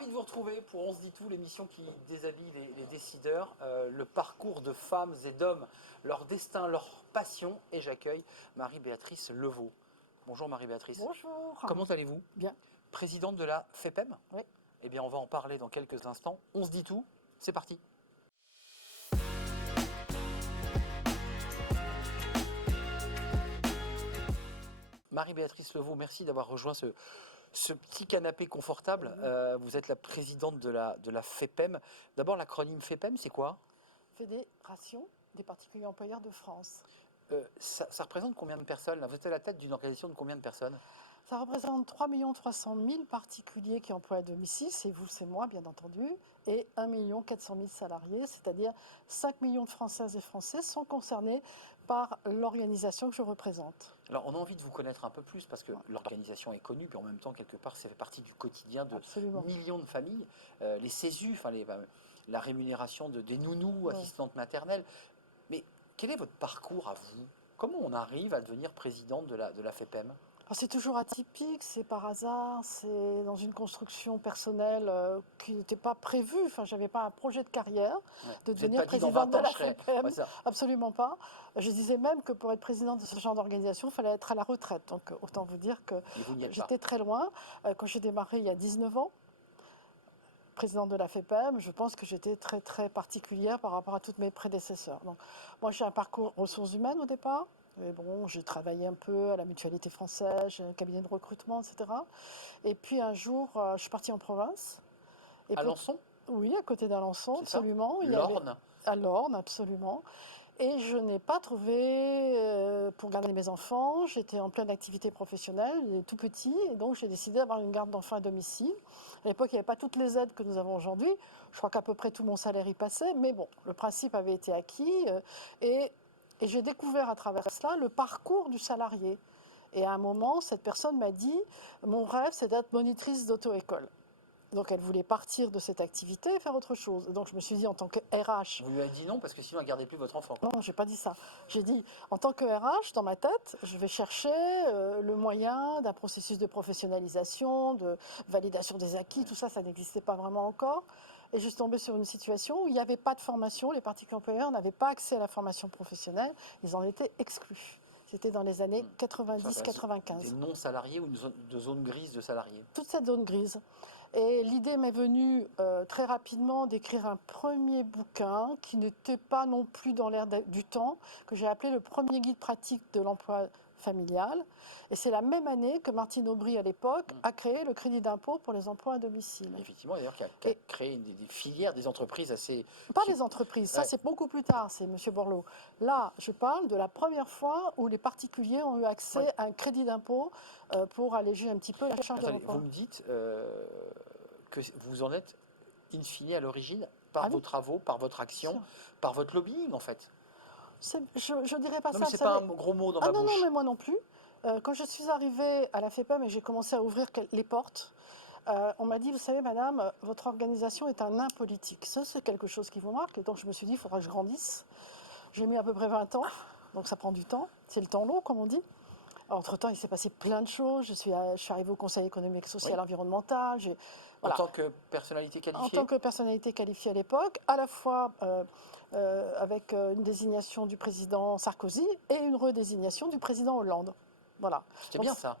Ravi de vous retrouver pour On se dit tout, l'émission qui déshabille les décideurs, le parcours de femmes et d'hommes, leur destin, leur passion. Et j'accueille Marie-Béatrice Levaux. Bonjour Marie-Béatrice. Bonjour. Comment allez-vous? Bien. Présidente de la FEPEM? Oui. Eh bien, on va en parler dans quelques instants. On se dit tout, c'est parti. Marie-Béatrice Levaux, merci d'avoir rejoint ce petit canapé confortable. Vous êtes la présidente de la FEPEM. D'abord, l'acronyme FEPEM, c'est quoi? Fédération des particuliers employeurs de France. Ça représente combien de personnes là? Vous êtes à la tête d'une organisation de combien de personnes? Ça représente 3 300 000 particuliers qui emploient à domicile, c'est vous, c'est moi bien entendu, et 1 400 000 salariés, c'est-à-dire 5 millions de Françaises et Français sont concernés par l'organisation que je représente. Alors on a envie de vous connaître un peu plus parce que l'organisation est connue, puis en même temps quelque part ça fait partie du quotidien de Absolument. millions de familles. Les CESU, la rémunération des nounous, Ouais. assistantes maternelles. Mais quel est votre parcours à vous? Comment on arrive à devenir présidente de la FEPEM? C'est toujours atypique, c'est par hasard, c'est dans une construction personnelle qui n'était pas prévue. Enfin, j'avais pas un projet de carrière de devenir présidente de la FEPEM. Ouais, Absolument pas. Je disais même que pour être présidente de ce genre d'organisation, il fallait être à la retraite. Donc autant vous dire que j'étais très loin. Quand j'ai démarré il y a 19 ans, présidente de la FEPEM, je pense que j'étais très très particulière par rapport à tous mes prédécesseurs. Donc, moi, j'ai un parcours ressources humaines au départ. Mais bon, j'ai travaillé un peu à la Mutualité française, j'ai un cabinet de recrutement, etc. Et puis un jour, je suis partie en province. Et Alençon? Oui, à côté d'Alençon, absolument. L'Orne? À l'Orne, absolument. Et je n'ai pas trouvé pour garder mes enfants. J'étais en pleine activité professionnelle, il est tout petit, et donc j'ai décidé d'avoir une garde d'enfants à domicile. À l'époque, il n'y avait pas toutes les aides que nous avons aujourd'hui. Je crois qu'à peu près tout mon salaire y passait, mais bon, le principe avait été acquis. Et j'ai découvert à travers cela le parcours du salarié. Et à un moment, cette personne m'a dit, mon rêve, c'est d'être monitrice d'auto-école. Donc elle voulait partir de cette activité et faire autre chose. Donc je me suis dit en tant que RH... Vous lui avez dit non parce que sinon elle ne gardait plus votre enfant. Non, je n'ai pas dit ça. J'ai dit en tant que RH, dans ma tête, je vais chercher le moyen d'un processus de professionnalisation, de validation des acquis, tout ça, ça n'existait pas vraiment encore. Et je suis tombée sur une situation où il n'y avait pas de formation, les particuliers employeurs n'avaient pas accès à la formation professionnelle, ils en étaient exclus. C'était dans les années 90-95. Des non-salariés ou une zone grise de salariés? Toute cette zone grise. Et l'idée m'est venue très rapidement d'écrire un premier bouquin qui n'était pas non plus dans l'air du temps, que j'ai appelé le premier guide pratique de l'emploi familial. Et c'est la même année que Martine Aubry, à l'époque, a créé le crédit d'impôt pour les emplois à domicile. Effectivement, d'ailleurs, qui a créé des filières, des entreprises assez... Pas des entreprises, ça c'est beaucoup plus tard, c'est M. Borloo. Là, je parle de la première fois où les particuliers ont eu accès à un crédit d'impôt pour alléger un petit peu la charge de l'emploi. Vous me dites que vous en êtes in fine à l'origine par vos travaux, par votre action, par votre lobbying en fait. Je dirais pas ça. Non, mais c'est pas un gros mot dans ma bouche. Non, mais moi non plus. Quand je suis arrivée à la FEPEM et j'ai commencé à ouvrir les portes, on m'a dit, vous savez, madame, votre organisation est un nain politique. Ça, c'est quelque chose qui vous marque. Et donc, je me suis dit, il faudra que je grandisse. J'ai mis à peu près 20 ans, donc ça prend du temps. C'est le temps long, comme on dit. Entre-temps, il s'est passé plein de choses. Je suis arrivée au Conseil économique, social, environnemental. En tant que personnalité qualifiée? En tant que personnalité qualifiée à l'époque, à la fois avec une désignation du président Sarkozy et une redésignation du président Hollande. Voilà. C'était bien ça.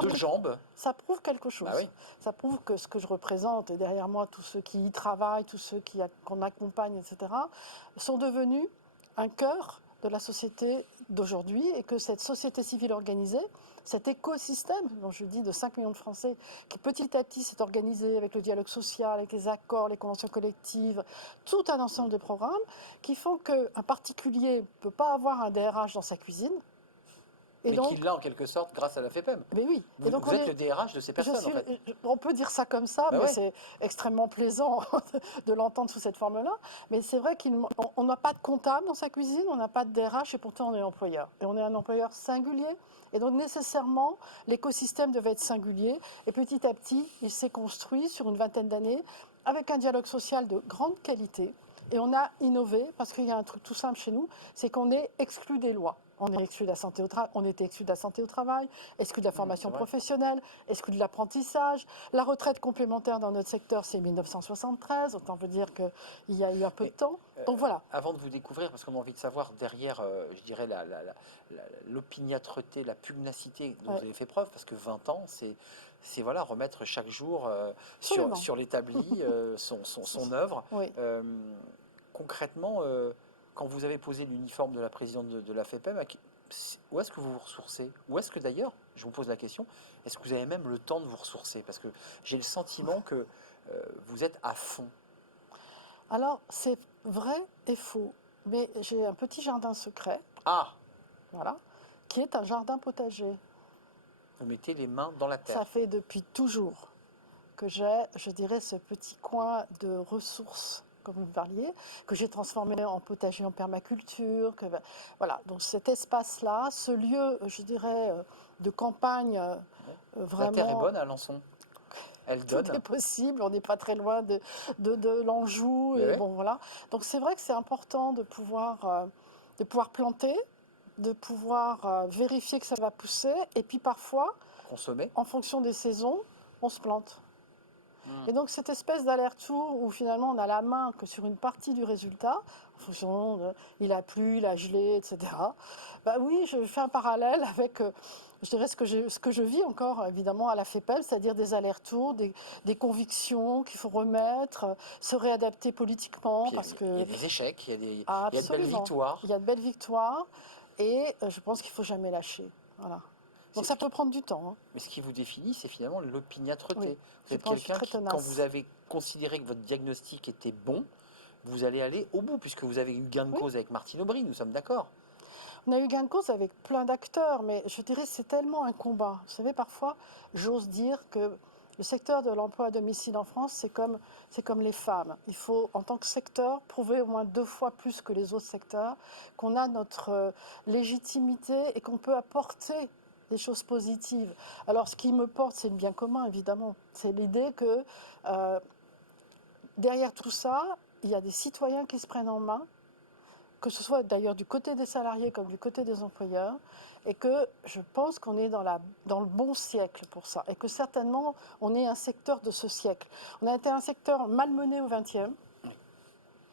Deux jambes. Ça prouve quelque chose. Bah oui. Ça prouve que ce que je représente, et derrière moi, tous ceux qui y travaillent, tous ceux qu'on accompagne, etc., sont devenus un cœur de la société d'aujourd'hui, et que cette société civile organisée, cet écosystème dont je dis de 5 millions de Français, qui petit à petit s'est organisé avec le dialogue social, avec les accords, les conventions collectives, tout un ensemble de programmes qui font qu'un particulier ne peut pas avoir un DRH dans sa cuisine. Mais qu'il l'a en quelque sorte grâce à la FEPEM. Mais oui. Vous êtes le DRH de ces personnes en fait. On peut dire ça comme ça, mais c'est extrêmement plaisant de l'entendre sous cette forme-là. Mais c'est vrai qu'on n'a pas de comptable dans sa cuisine, on n'a pas de DRH et pourtant on est employeur. Et on est un employeur singulier. Et donc nécessairement, l'écosystème devait être singulier. Et petit à petit, il s'est construit sur une vingtaine d'années avec un dialogue social de grande qualité. Et on a innové parce qu'il y a un truc tout simple chez nous, c'est qu'on est exclu des lois. On est exclu de la santé au on était exclu de la santé au travail, exclu de la formation c'est vrai. professionnelle, exclu de l'apprentissage. La retraite complémentaire dans notre secteur, c'est 1973. Autant veut dire qu'il y a eu un peu de Mais, temps. Donc voilà. avant de vous découvrir, parce qu'on a envie de savoir derrière, je dirais, l'opiniâtreté, la pugnacité dont vous Ouais, avez fait preuve, parce que 20 ans, c'est voilà, remettre chaque jour absolument. sur l'établi son œuvre. Oui. Euh, concrètement, quand vous avez posé l'uniforme de la présidente de la FEPEM, où est-ce que vous vous ressourcez? Ou est-ce que d'ailleurs, je vous pose la question, est-ce que vous avez même le temps de vous ressourcer? Parce que j'ai le sentiment que vous êtes à fond. Alors, c'est vrai et faux. Mais j'ai un petit jardin secret, Ah, voilà, qui est un jardin potager. vous mettez les mains dans la Ça terre. fait depuis toujours que j'ai, je dirais, ce petit coin de ressources, comme vous parliez, que j'ai transformé en potager en permaculture. Voilà, donc cet espace-là, ce lieu, je dirais, de campagne, Ouais. La terre est vraiment, bonne à Alençon. Elle tout est donne. possible. On n'est pas très loin de l'Anjou. Mais Et ouais, bon, voilà. Donc c'est vrai que c'est important de pouvoir planter, de pouvoir vérifier que ça va pousser. Et puis parfois, consommer. en fonction des saisons, on se plante. Hmm. Et donc cette espèce d'aller-retour où finalement on a la main que sur une partie du résultat, en fonction de, il a plu, il a gelé, etc. Bah oui, je fais un parallèle avec, je dirais, ce que je vis encore évidemment à la FEPEL, c'est-à-dire des allers-retours, des convictions qu'il faut remettre, se réadapter politiquement, Puis parce il y que a des échecs, ah, il y a de belles absolument, victoires. il y a de belles victoires et je pense qu'il ne faut jamais lâcher. Voilà. Donc C'est ça ce qui, peut prendre du temps, hein. mais ce qui vous définit, c'est finalement Oui, l'opiniâtreté. Vous je êtes pense que je suis quelqu'un très qui, quand vous tenace. avez considéré que votre diagnostic était bon, vous allez aller au bout, puisque vous avez eu gain de Oui. cause avec Martine Aubry, nous sommes d'accord. On a eu gain de cause avec plein d'acteurs, mais je dirais que c'est tellement un combat. Vous savez, parfois, j'ose dire que le secteur de l'emploi à domicile en France, c'est comme les femmes. Il faut, en tant que secteur, prouver au moins 2 fois plus que les autres secteurs qu'on a notre légitimité et qu'on peut apporter des choses positives. Alors, ce qui me porte, c'est le bien commun, évidemment. C'est l'idée que derrière tout ça, il y a des citoyens qui se prennent en main, que ce soit d'ailleurs du côté des salariés comme du côté des employeurs, et que je pense qu'on est dans le bon siècle pour ça, et que certainement on est un secteur de ce siècle. On a été un secteur malmené au XXe,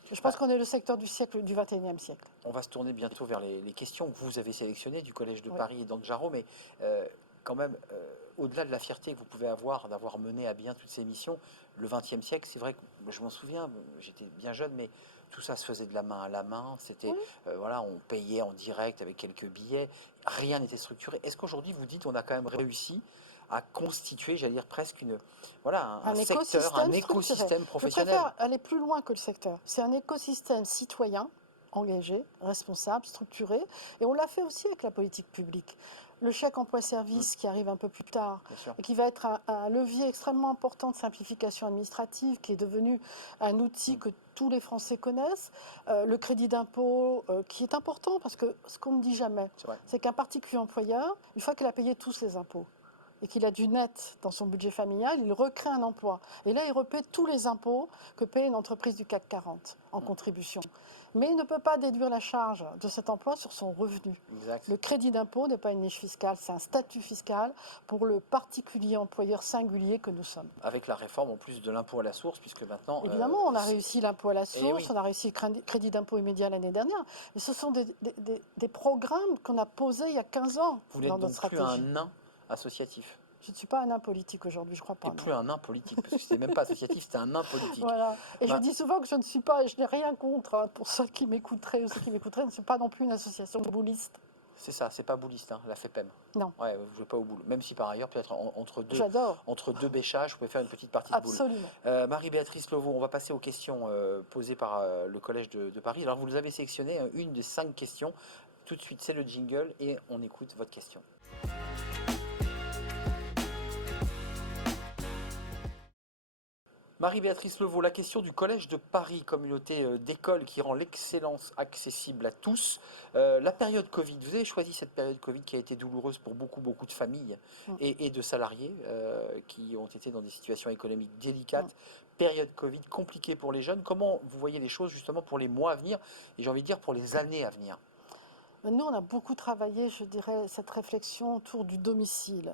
je pense Bah, qu'on est le secteur du siècle, du XXIe siècle. on va se tourner bientôt vers les questions que vous avez sélectionnées du Collège de Oui. Paris et d'Anjaro, mais quand même, au-delà de la fierté que vous pouvez avoir d'avoir mené à bien toutes ces missions, le XXe siècle, c'est vrai que je m'en souviens, j'étais bien jeune, mais tout ça se faisait de la main à la main. C'était, Oui. voilà, on payait en direct avec quelques billets, rien n'était structuré. Est-ce qu'aujourd'hui, vous dites, on a quand même réussi à constituer, j'allais dire presque voilà, un Un secteur, un écosystème structuré. écosystème Je professionnel? préfère aller plus loin que le secteur. C'est un écosystème citoyen, engagé, responsable, structuré. Et on l'a fait aussi avec la politique publique. Le chèque Mm, emploi-service qui arrive un peu plus tard bien sûr. et qui va être un levier extrêmement important de simplification administrative, qui est devenu un outil Mm, que tous les Français connaissent. Le crédit d'impôt qui est important parce que ce qu'on ne dit jamais, c'est vrai. c'est qu'un particulier employeur, une fois qu'il a payé tous ses impôts, et qu'il a du net dans son budget familial, il recrée un emploi. Et là, il repaie tous les impôts que paie une entreprise du CAC 40 en Mm, contribution. Mais il ne peut pas déduire la charge de cet emploi sur son revenu. exact. Le crédit d'impôt n'est pas une niche fiscale, c'est un statut fiscal pour le particulier employeur singulier que nous sommes. Avec la réforme en plus de l'impôt à la source, puisque maintenant, Évidemment, on a réussi l'impôt à la eh source, oui, on a réussi le crédit d'impôt immédiat l'année dernière. Mais ce sont des programmes qu'on a posés il y a 15 ans vous dans n'êtes notre donc plus un stratégie. nain associatif. Je ne suis pas un nain politique aujourd'hui, je crois Et pas, non. plus un nain politique, parce que c'était même pas associatif, c'était un nain politique. Voilà. Et je Ma- dis souvent que je ne suis pas, et je n'ai rien contre, hein, pour ceux qui m'écouteraient ou ceux qui m'écouteraient, je ne suis pas non plus une association bouliste. c'est ça, c'est pas bouliste, hein, la FEPEM. Non, Ouais, vous jouez pas au boule. Même si par ailleurs, peut-être j'adore, entre deux bêchages, vous pouvez faire une petite partie de boule. absolument. Marie-Béatrice Lovo, on va passer aux questions posées par le Collège de Paris. Alors, vous les avez sélectionnées, une des 5 questions. Tout de suite, c'est le jingle et on écoute votre question. Marie-Béatrice Levaux, la question du Collège de Paris, communauté d'écoles qui rend l'excellence accessible à tous. La période Covid, vous avez choisi cette période Covid qui a été douloureuse pour beaucoup de familles Mm, et de salariés qui ont été dans des situations économiques mm. délicates. Période Covid compliquée pour les jeunes. Comment vous voyez les choses justement pour les mois à venir et j'ai envie de dire pour les années à venir? Nous, on a beaucoup travaillé, je dirais, cette réflexion autour du domicile.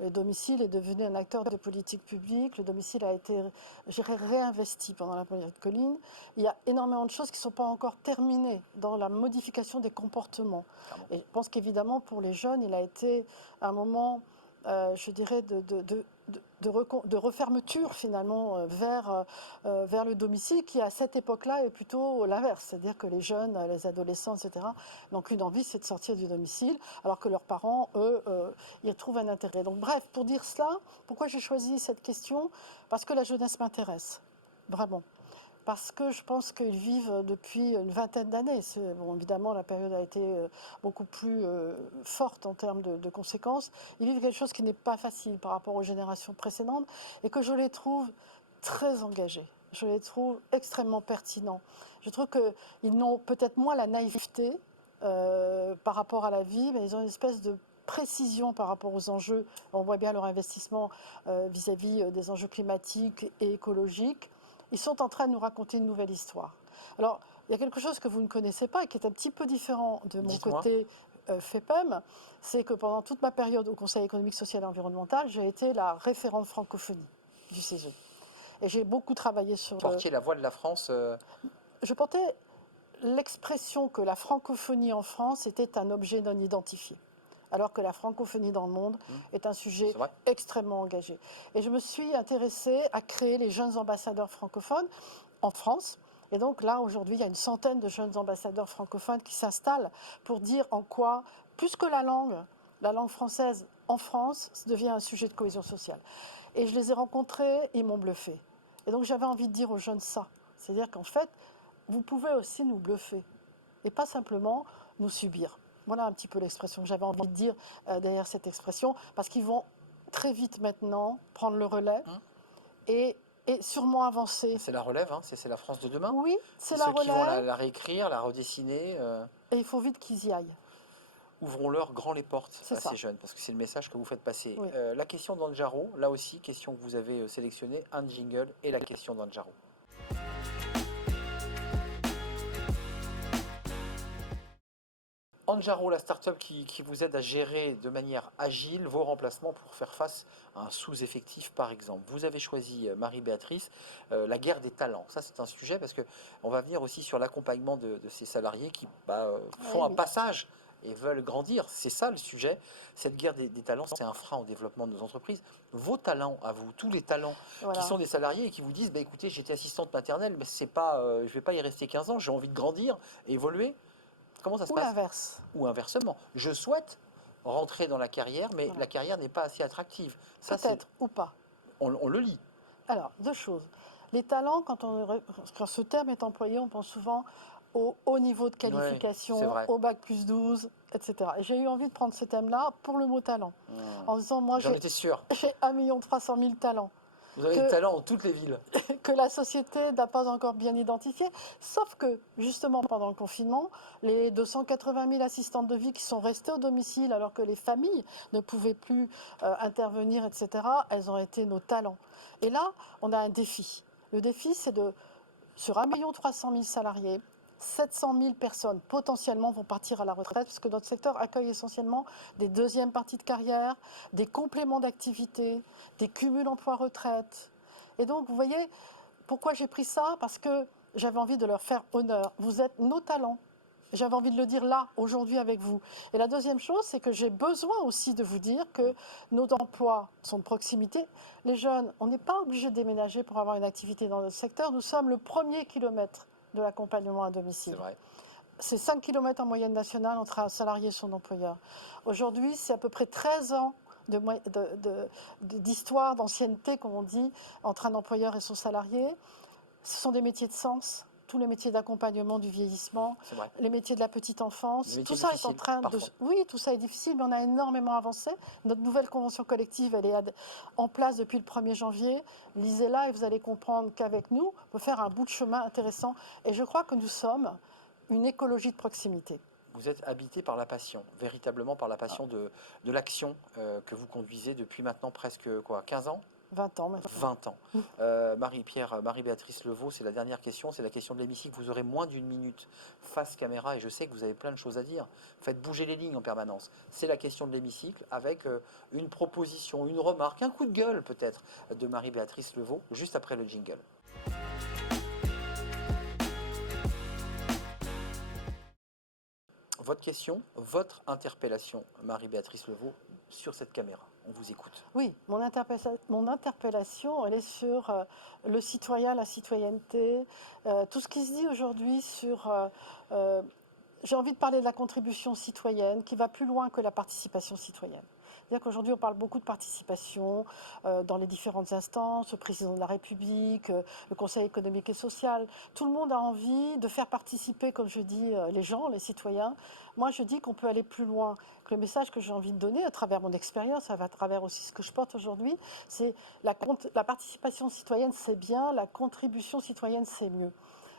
Le domicile est devenu un acteur de politique publique. Le domicile a été, je dirais, réinvesti pendant la période Colline. Il y a énormément de choses qui ne sont pas encore terminées dans la modification des comportements. Clairement. Et je pense qu'évidemment, pour les jeunes, il a été un moment, je dirais, de refermeture finalement vers le domicile qui à cette époque-là est plutôt l'inverse. C'est-à-dire que les jeunes, les adolescents, etc., n'ont qu'une envie, c'est de sortir du domicile, alors que leurs parents, eux, y trouvent un intérêt. Donc bref, pour dire cela, pourquoi j'ai choisi cette question? Parce que la jeunesse m'intéresse, vraiment. Parce que je pense qu'ils vivent depuis une vingtaine d'années. Bon, évidemment, la période a été beaucoup plus forte en termes de conséquences. Ils vivent quelque chose qui n'est pas facile par rapport aux générations précédentes et que je les trouve très engagés. Je les trouve extrêmement pertinents. Je trouve qu'ils n'ont peut-être moins la naïveté par rapport à la vie, mais ils ont une espèce de précision par rapport aux enjeux. On voit bien leur investissement vis-à-vis des enjeux climatiques et écologiques. Ils sont en train de nous raconter une nouvelle histoire. Alors, il y a quelque chose que vous ne connaissez pas et qui est un petit peu différent de mon Dites-moi. côté FEPEM, c'est que pendant toute ma période au Conseil économique, social et environnemental, j'ai été la référente francophonie du CESE. Et j'ai beaucoup travaillé sur... Portiez la voix de la France. Je portais l'expression que la francophonie en France était un objet non identifié, alors que la francophonie dans le monde est un sujet extrêmement engagé. Et je me suis intéressée à créer les jeunes ambassadeurs francophones en France. Et donc là, aujourd'hui, il y a une centaine de jeunes ambassadeurs francophones qui s'installent pour dire en quoi, plus que la langue française en France devient un sujet de cohésion sociale. Et je les ai rencontrés, ils m'ont bluffé. Et donc j'avais envie de dire aux jeunes ça. C'est-à-dire qu'en fait, vous pouvez aussi nous bluffer et pas simplement nous subir. Voilà un petit peu l'expression que j'avais envie de dire derrière cette expression, parce qu'ils vont très vite maintenant prendre le relais et sûrement avancer. C'est la relève, hein, c'est la France de demain. Oui, c'est la ceux relève. qui vont la réécrire, la redessiner. Et il faut vite qu'ils y aillent. Ouvrons-leur grand les portes à ça. ces jeunes, parce que c'est le message que vous faites passer. Oui. La question d'Anjaro, là aussi, question que vous avez sélectionnée, un jingle et la question d'Anjaro. Anjaro, la start-up qui vous aide à gérer de manière agile vos remplacements pour faire face à un sous-effectif, par exemple. Vous avez choisi, Marie-Béatrice, la guerre des talents. Ça, c'est un sujet parce qu'on va venir aussi sur l'accompagnement de ces salariés qui font un passage et veulent grandir. C'est ça le sujet. Cette guerre des talents, c'est un frein au développement de nos entreprises. Vos talents à vous, tous les talents qui sont des salariés et qui vous disent, écoutez, j'étais assistante maternelle, mais c'est pas, je ne vais pas y rester 15 ans, j'ai envie de grandir, évoluer. Comment ça se passe? L'inverse. Ou inversement. Je souhaite rentrer dans la carrière, mais la carrière n'est pas assez attractive. Peut-être, ou pas. On le lit. Alors, deux choses. Les talents, quand ce terme est employé, on pense souvent au haut niveau de qualification, au bac plus 12, etc. Et j'ai eu envie de prendre ce thème-là pour le mot talent. En disant, moi, j'en étais sûr. J'ai 1 300 000 talents. Vous avez des talents dans toutes les villes. Que la société n'a pas encore bien identifié. Sauf que, justement, pendant le confinement, les 280 000 assistantes de vie qui sont restées au domicile alors que les familles ne pouvaient plus intervenir, etc., elles ont été nos talents. Et là, on a un défi. Le défi, c'est sur 1 300 000 salariés, 700 000 personnes potentiellement vont partir à la retraite parce que notre secteur accueille essentiellement des deuxièmes parties de carrière, des compléments d'activité, des cumuls emploi-retraite. Et donc, vous voyez, pourquoi j'ai pris ça? Parce que j'avais envie de leur faire honneur. Vous êtes nos talents. J'avais envie de le dire là, aujourd'hui, avec vous. Et la deuxième chose, c'est que j'ai besoin aussi de vous dire que nos emplois sont de proximité. Les jeunes, on n'est pas obligé de déménager pour avoir une activité dans notre secteur. Nous sommes le premier kilomètre de l'accompagnement à domicile. C'est vrai. C'est 5 km en moyenne nationale entre un salarié et son employeur. Aujourd'hui, c'est à peu près 13 ans d'histoire, d'ancienneté, comme on dit, entre un employeur et son salarié. Ce sont des métiers de sens, tous les métiers d'accompagnement du vieillissement, les métiers de la petite enfance. Tout ça est en train de... Oui, tout ça est difficile, mais on a énormément avancé. Notre nouvelle convention collective, elle est en place depuis le 1er janvier. Lisez-la et vous allez comprendre qu'avec nous, on peut faire un bout de chemin intéressant. Et je crois que nous sommes une écologie de proximité. Vous êtes habité par la passion, véritablement par la passion de l'action que vous conduisez depuis maintenant presque 15 ans? 20 ans maintenant. 20 ans. Marie-Béatrice Levaux, c'est la dernière question, c'est la question de l'hémicycle. Vous aurez moins d'une minute face caméra et je sais que vous avez plein de choses à dire. Faites bouger les lignes en permanence. C'est la question de l'hémicycle avec une proposition, une remarque, un coup de gueule peut-être de Marie-Béatrice Levaux, juste après le jingle. Votre question, votre interpellation, Marie-Béatrice Levaux, sur cette caméra. On vous écoute. Oui, mon interpellation, elle est sur le citoyen, la citoyenneté, tout ce qui se dit aujourd'hui sur... j'ai envie de parler de la contribution citoyenne qui va plus loin que la participation citoyenne. C'est-à-dire qu'aujourd'hui, on parle beaucoup de participation dans les différentes instances, le président de la République, le Conseil économique et social. Tout le monde a envie de faire participer, comme je dis, les gens, les citoyens. Moi, je dis qu'on peut aller plus loin. Que le message que j'ai envie de donner à travers mon expérience, à travers aussi ce que je porte aujourd'hui, c'est la participation citoyenne, c'est bien, la contribution citoyenne, c'est mieux.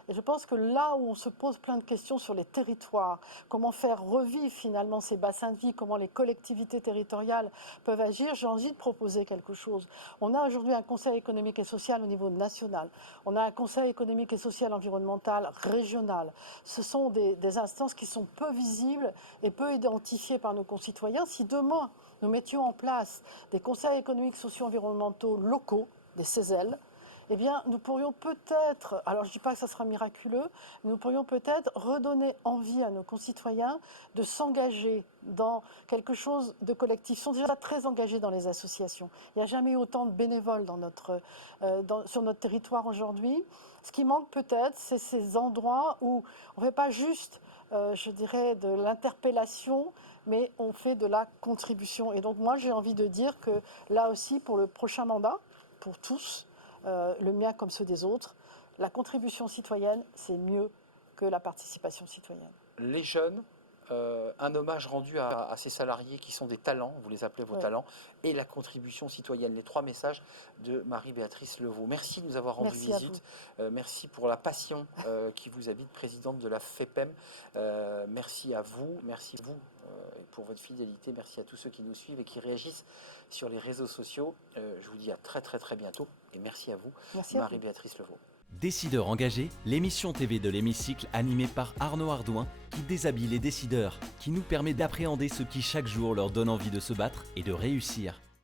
Et je pense que là où on se pose plein de questions sur les territoires, comment faire revivre finalement ces bassins de vie, comment les collectivités territoriales peuvent agir, j'ai envie de proposer quelque chose. On a aujourd'hui un conseil économique et social au niveau national. On a un conseil économique et social environnemental régional. Ce sont des instances qui sont peu visibles et peu identifiées par nos concitoyens. Si demain, nous mettions en place des conseils économiques, sociaux, environnementaux locaux, des CESEL, eh bien, nous pourrions peut-être, alors je ne dis pas que ça sera miraculeux, nous pourrions peut-être redonner envie à nos concitoyens de s'engager dans quelque chose de collectif. Ils sont déjà très engagés dans les associations. Il n'y a jamais eu autant de bénévoles sur notre territoire aujourd'hui. Ce qui manque peut-être, c'est ces endroits où on ne fait pas juste, je dirais, de l'interpellation, mais on fait de la contribution. Et donc moi, j'ai envie de dire que là aussi, pour le prochain mandat, pour tous, le mien comme ceux des autres, la contribution citoyenne, c'est mieux que la participation citoyenne. Les jeunes, un hommage rendu à ces salariés qui sont des talents, vous les appelez vos talents, et la contribution citoyenne, les 3 messages de Marie-Béatrice Levaux. Merci de nous avoir rendu visite, merci pour la passion qui vous habite, présidente de la FEPEM, merci à vous pour votre fidélité, merci à tous ceux qui nous suivent et qui réagissent sur les réseaux sociaux. Je vous dis à très très très bientôt et merci à vous, Marie-Béatrice Levaux. Décideurs engagés, l'émission TV de l'hémicycle animée par Arnaud Ardouin qui déshabille les décideurs, qui nous permet d'appréhender ce qui chaque jour leur donne envie de se battre et de réussir.